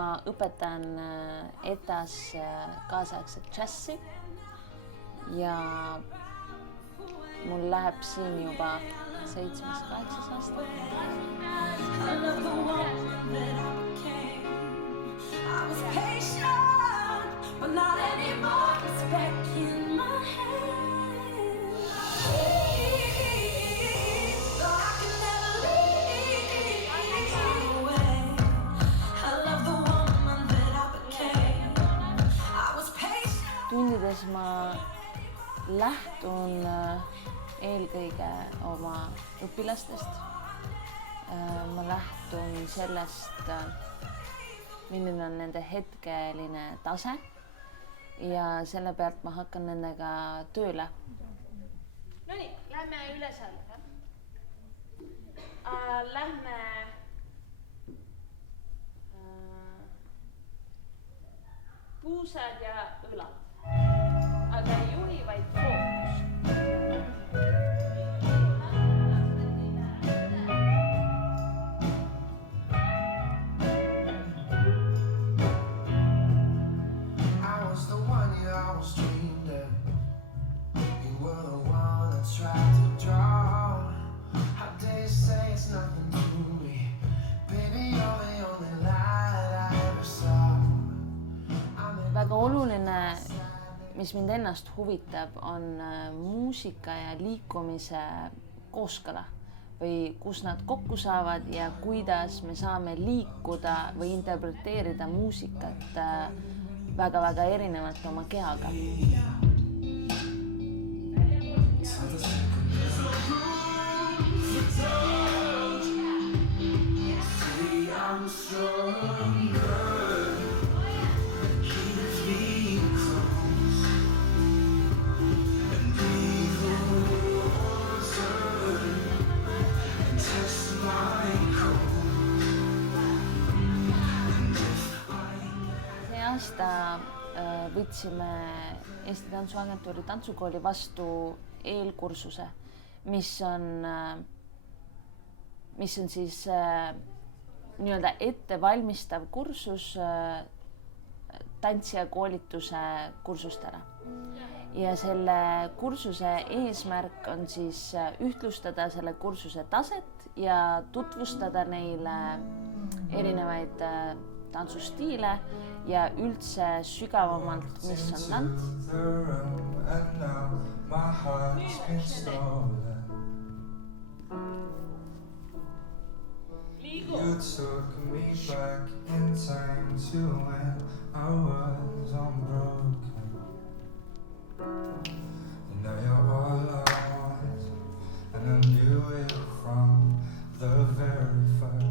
ma õpetan ETA-s kaasaegset džässi ja mul läheb siin juba 7-8 aasta. Tundides ma lähtun eelkõige oma õpilastest. Ma lähtun sellest, milline on nende hetkeline tase ja selle pealt ma hakkan nendega tööle. No nii, lähme ülesande. Lähme puusad ja õlad. Aga ei juhi, vaid fookus. Väga oluline, mis mind ennast huvitab, on muusika ja liikumise kooskõla või kus nad kokku saavad ja kuidas me saame liikuda või interpreteerida muusikat väga-väga erinevalt oma kehaga. Aasta võtsime Eesti Tantsuagentuuri tantsukooli vastu eelkursuse, mis on siis nii-öelda ettevalmistav kursus tantsija koolituse kursustele. Ja selle kursuse eesmärk on siis ühtlustada selle kursuse taset ja tutvustada neile erinevaid tantsustiile ja üldse sügavamalt, mis on tants. You took me back in time to when I was unbroken. And now you're all I want, and I knew it from the very first.